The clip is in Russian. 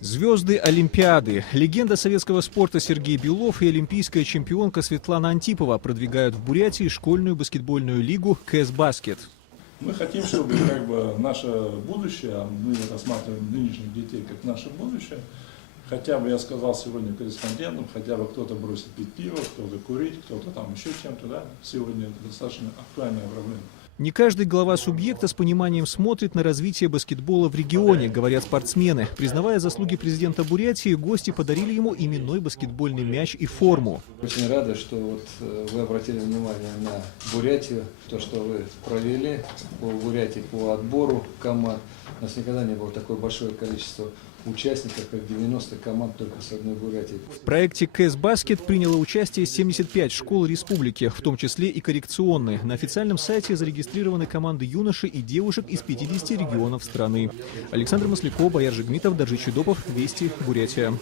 Звезды Олимпиады. Легенда советского спорта Сергей Белов и олимпийская чемпионка Светлана Антипова продвигают в Бурятии школьную баскетбольную лигу КС Баскет. Мы хотим, чтобы наше будущее, а мы рассматриваем нынешних детей как наше будущее, хотя бы, я сказал сегодня корреспондентам, хотя бы кто-то бросит пить пиво, кто-то курить, кто-то там еще чем-то, да? Сегодня это достаточно актуальная проблема. Не каждый глава субъекта с пониманием смотрит на развитие баскетбола в регионе, говорят спортсмены. Признавая заслуги президента Бурятии, гости подарили ему именной баскетбольный мяч и форму. Очень рады, что вы обратили внимание на Бурятию, то, что вы провели по Бурятии по отбору команд. У нас никогда не было такое большое количество участников, как 90 команд только с одной Бурятии. В проекте КС Баскет приняло участие 75 школ республики, в том числе и коррекционные. На официальном сайте зарегистрированы команды юношей и девушек из 50 регионов страны. Александр Масляков, Бояр Жигмитов, Даржи Чудопов, Вести, Бурятия.